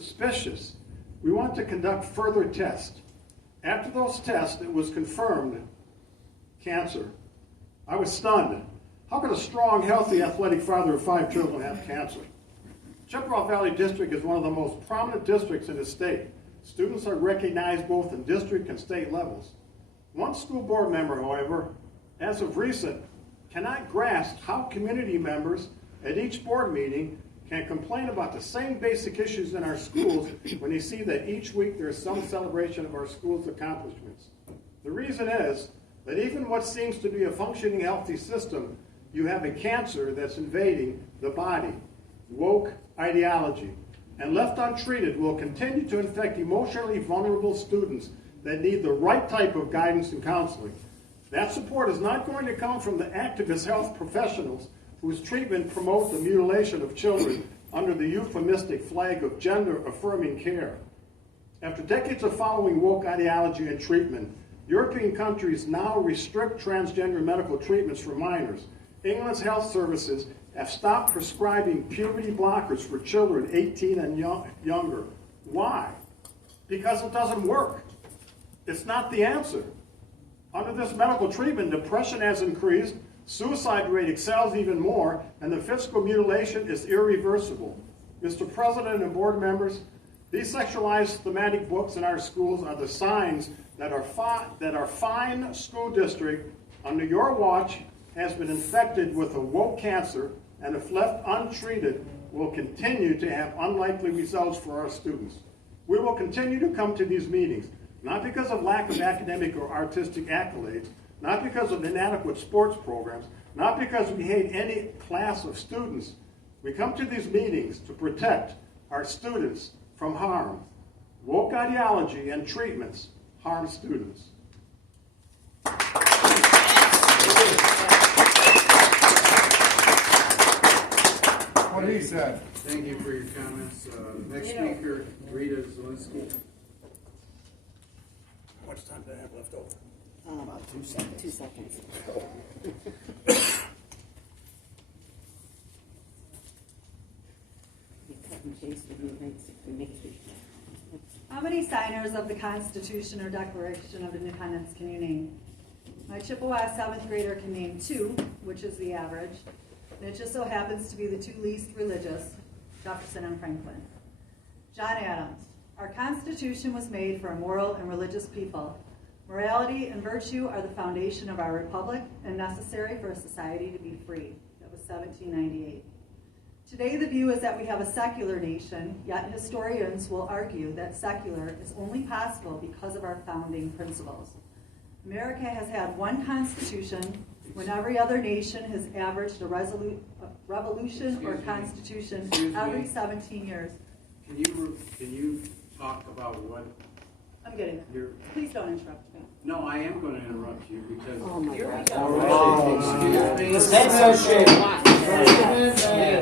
Suspicious. We want to conduct further tests. After those tests, it was confirmed cancer. I was stunned. How can a strong, healthy, athletic father of 5 children have cancer? Chippewa Valley District is one of the most prominent districts in the state. Students are recognized both in district and state levels. One school board member, however, as of recent, cannot grasp how community members at each board meeting can complain about the same basic issues in our schools when they see that each week there's some celebration of our school's accomplishments. The reason is that even what seems to be a functioning, healthy system, you have a cancer that's invading the body, woke ideology, and left untreated will continue to infect emotionally vulnerable students that need the right type of guidance and counseling. That support is not going to come from the activist health professionals whose treatment promotes the mutilation of children under the euphemistic flag of gender-affirming care. After decades of following woke ideology and treatment, European countries now restrict transgender medical treatments for minors. England's health services have stopped prescribing puberty blockers for children 18 and younger. Why? Because it doesn't work. It's not the answer. Under this medical treatment, depression has increased, suicide rate excels even more, and the physical mutilation is irreversible. Mr. President and board members, these sexualized thematic books in our schools are the signs that our fine school district, under your watch, has been infected with a woke cancer, and if left untreated, will continue to have unlikely results for our students. We will continue to come to these meetings, not because of lack of academic or artistic accolades, not because of inadequate sports programs, not because we hate any class of students. We come to these meetings to protect our students from harm. Woke ideology and treatments harm students. What he said. Thank you for your comments. Next speaker, Rita Zielinski. How much time do I have left over? About 2 seconds. 2 seconds. How many signers of the Constitution or Declaration of Independence can you name? My Chippewa 7th grader can name 2, which is the average, and it just so happens to be the 2 least religious, Jefferson and Franklin. John Adams. Our Constitution was made for a moral and religious people. Morality and virtue are the foundation of our republic and necessary for a society to be free. That was 1798. Today the view is that we have a secular nation, yet historians will argue that secular is only possible because of our founding principles. America has had one constitution when every other nation has averaged a revolution or constitution every 17 years. Can you talk about what? I'm getting it. Please don't interrupt me. No, I am going to interrupt you because. Oh my God.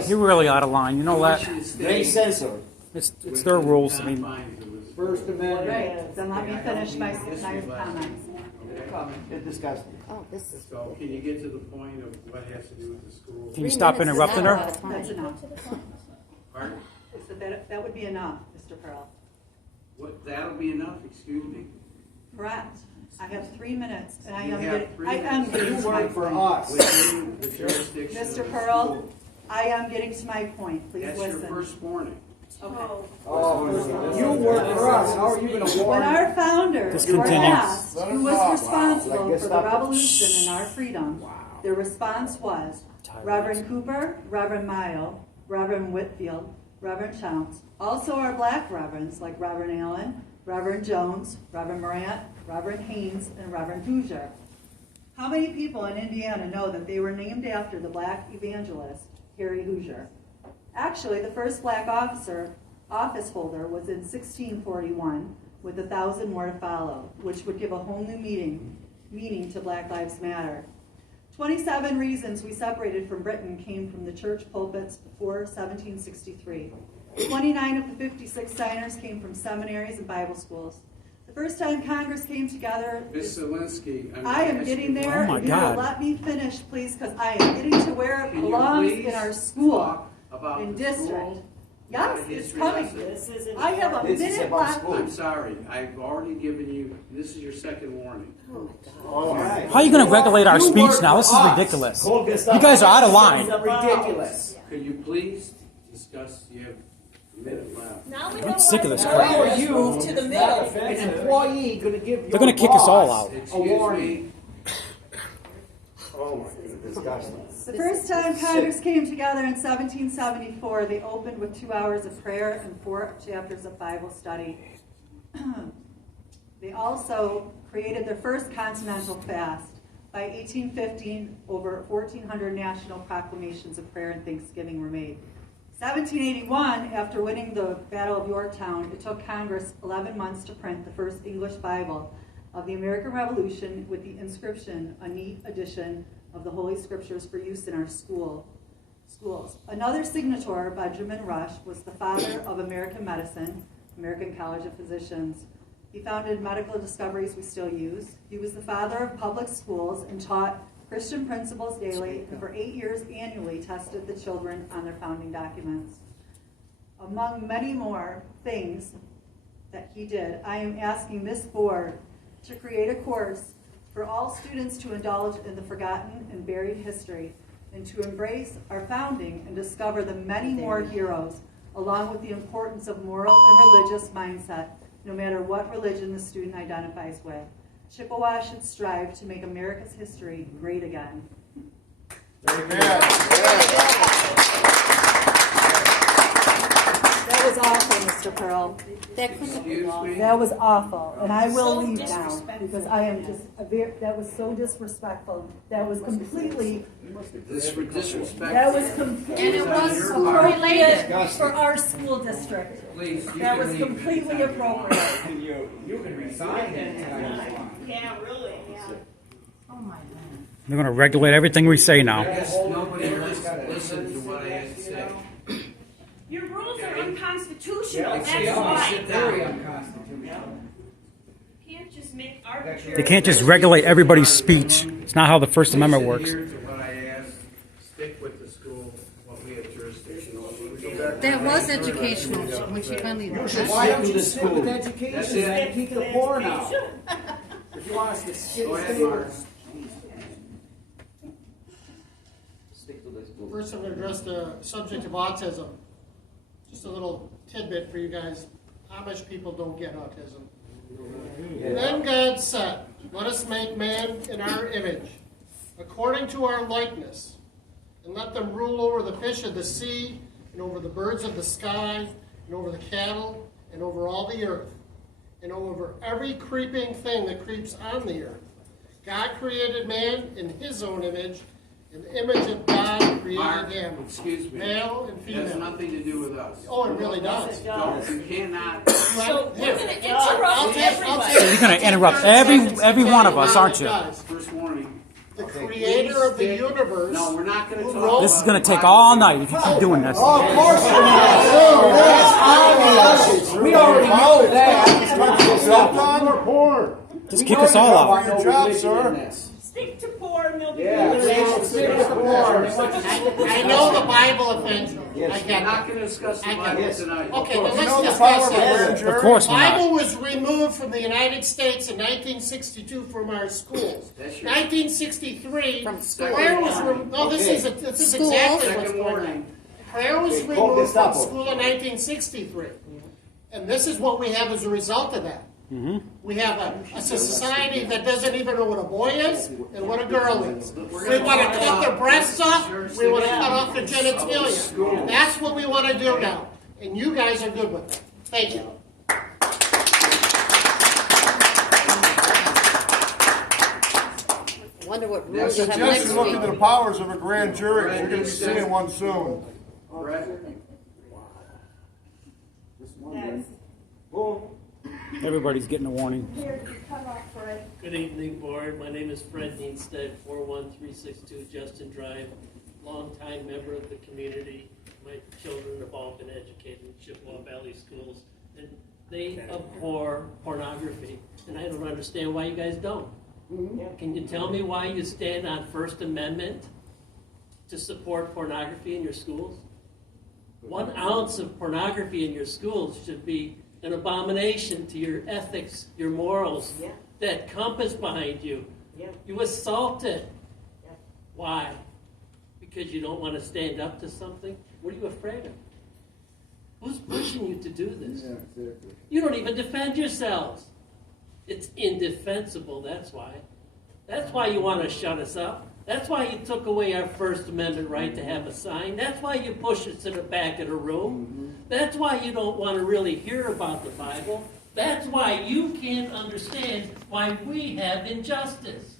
You're really out of line. You know that? They said so. It's their rules. I mean, First Amendment. Right, then let me finish my comments. Disgusting. So can you get to the point of what has to do with the school? can you stop interrupting her? That's enough. Pardon? So that would be enough, Mr. Pearl. What, that'll be enough, excuse me? Correct. I have 3 minutes, and I You am have getting, 3 I am minutes. getting to my For point. us. Within the jurisdiction of Mr. the Pearl, school. I am getting to my point. Please That's listen. your first warning. Okay. You work for us. How are you going to When warn? our founders Just were continue. asked who was responsible Like for the this revolution and our freedom, their response was Reverend Cooper, Reverend Mayo, Reverend Whitfield, Reverend Chounce, also our black reverends like Reverend Allen, Reverend Jones, Reverend Morant, Reverend Haynes, and Reverend Hoosier. How many people in Indiana know that they were named after the black evangelist, Harry Hoosier? Actually, the first black office holder was in 1641, with 1,000 more to follow, which would give a whole new meaning to Black Lives Matter. 27 reasons we separated from Britain came from the church pulpits before 1763. 29 of the 56 signers came from seminaries and Bible schools. The first time Congress came together... Ms. Zielinski, I am getting there. Oh my You're gonna God. let me finish, please, because I am getting to where it belongs in our school, in district. Yes, a it's history coming. lesson? I have a This is minute about left. school. I'm sorry, I've already given you, this is your second warning. How are you going to regulate our speech now? This is ridiculous. You guys are out of line. Ridiculous. Could you please discuss, you have a minute left. Now we I'm know sick why of this the crap. How are Let's you, move to the middle. an employee, going to give your They're gonna kick us all boss out. a Excuse warning? me. Oh my goodness. Disgusting. The first time Congress came together in 1774, they opened with 2 hours of prayer and 4 chapters of Bible study. They also created their first continental fast. By 1815, over 1,400 national proclamations of prayer and thanksgiving were made. 1781, after winning the Battle of Yorktown, it took Congress 11 months to print the first English Bible of the American Revolution with the inscription, a neat edition of the Holy Scriptures for use in our schools. Another signator, Benjamin Rush, was the father of American medicine, American College of Physicians. He founded medical discoveries we still use. He was the father of public schools and taught Christian principles daily, and for 8 years annually tested the children on their founding documents. Among many more things that he did, I am asking this board to create a course for all students to indulge in the forgotten and buried history, and to embrace our founding and discover the many more heroes, along with the importance of moral and religious mindset, no matter what religion the student identifies with. Chippewa should strive to make America's history great again. That was awful, Mr. Pearl. Excuse me. That was awful, and I will So leave now, disrespectful. because I am just, that was so disrespectful. That was completely, Disrespect. that was completely And it was appropriate for our school district. Please, you That can was leave completely anytime. appropriate. You can resign anytime. Yeah, really, yeah. They're going to regulate everything we say I now. guess nobody listened to what I had to say. Your rules are unconstitutional, It's that's why. very unconstitutional. You can't just make arbitrary. They can't just regulate everybody's speech. It's not how the First Amendment works. Listen here to what I asked, stick with the school, what we have jurisdiction over. That was educational when she finally Why left. don't you stick with education and keep the poor now? If you want us to skip Go ahead, Mark. Stick to the school. First, I'm going to address the subject of autism. Just a little tidbit for you guys. Amish people don't get autism. Then God said, let us make man in our image, according to our likeness, and let them rule over the fish of the sea, and over the birds of the sky, and over the cattle, and over all the earth, and over every creeping thing that creeps on the earth. God created man in his own image. In the image of God created Mark, him. excuse me. Male and It has female. nothing to do with us. Oh, it really does. Don't, you cannot. So we're gonna I'll interrupt take- I'll everybody. take- You're going to interrupt every one of us, aren't you? Guys, First warning. the creator of the universe. No, we're not going to Who talk wrote- about This is going to take all night if you keep doing this. Of course you're not. That's obvious. We already know that. Self-on. Just kick us all out. Your job, sir. Stick to poor and they'll be Yeah, good. stick to the poor. I know the Bible offends you. I We're get not that. going to discuss the I get Bible this. tonight. Okay, well, You let's know the power discuss of a grand this. jury? Of course The we're not. Bible was removed from the United States in 1962 from our schools. That's your 1963, From school. prayer was removed. No, this is Schools. exactly what's Second going on. warning. Prayer was Okay, removed from Gestapo. school in 1963. And this is what we have as a result of that. We have a society that doesn't even know what a boy is and what a girl is. We want to cut their breasts off. We want to cut off their genitalia. That's what we want to do now. And you guys are good with it. Thank you. Wonder what Yes, rules you have Suggest next you look into the week. powers of a grand jury. You're going to be seeing one soon. Brett? Everybody's getting a warning. Good evening, Board. My name is Fred Dienstad, 41362 Justin Drive, longtime member of the community. My children have all been educated in Chippewa Valley schools, and they abhor pornography, and I don't understand why you guys don't. Can you tell me why you stand on First Amendment to support pornography in your schools? 1 ounce of pornography in your schools should be an abomination to your ethics, your morals, that compass behind you. You assault it. Why? Because you don't want to stand up to something? What are you afraid of? Who's pushing you to do this? You don't even defend yourselves. It's indefensible, that's why. That's why you want to shut us up. That's why you took away our First Amendment right to have a sign. That's why you push us to the back of the room. That's why you don't want to really hear about the Bible. That's why you can't understand why we have injustice.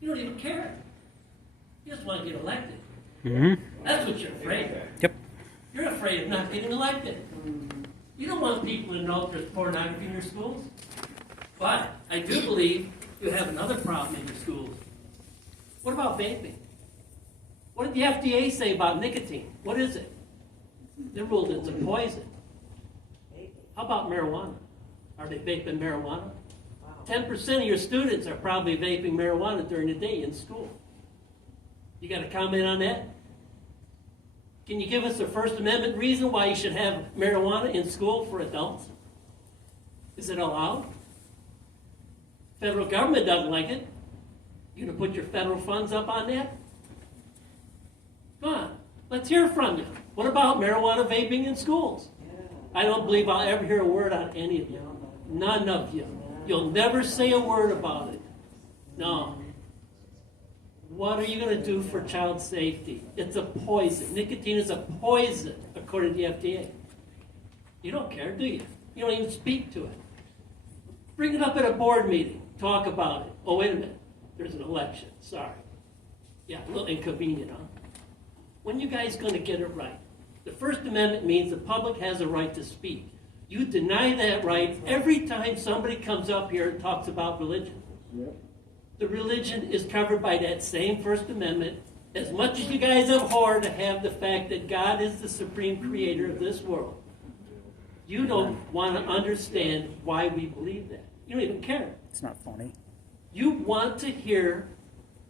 You don't even care. You just want to get elected. That's what you're afraid of. Yep. You're afraid of not getting elected. You don't want people to know there's pornography in your schools. But I do believe you have another problem in your schools. What about vaping? What did the FDA say about nicotine? What is it? They ruled it's a poison. How about marijuana? Are they vaping marijuana? 10% of your students are probably vaping marijuana during the day in school. You got a comment on that? Can you give us a First Amendment reason why you should have marijuana in school for adults? Is it allowed? Federal government doesn't like it. You gonna put your federal funds up on that? Come on, let's hear from you. What about marijuana vaping in schools? I don't believe I'll ever hear a word on any of you. None of you. You'll never say a word about it. No. What are you going to do for child safety? It's a poison. Nicotine is a poison, according to the FDA. You don't care, do you? You don't even speak to it. Bring it up at a board meeting. Talk about it. Oh, wait a minute. There's an election. Sorry. Yeah, a little inconvenient, huh? When you guys going to get it right? The First Amendment means the public has a right to speak. You deny that right every time somebody comes up here and talks about religion. The religion is covered by that same First Amendment. As much as you guys abhor to have the fact that God is the supreme creator of this world, you don't want to understand why we believe that. You don't even care. It's not funny. You want to hear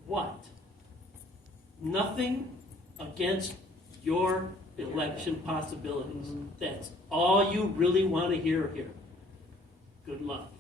what? Nothing against your election possibilities. That's all you really want to hear here. Good luck.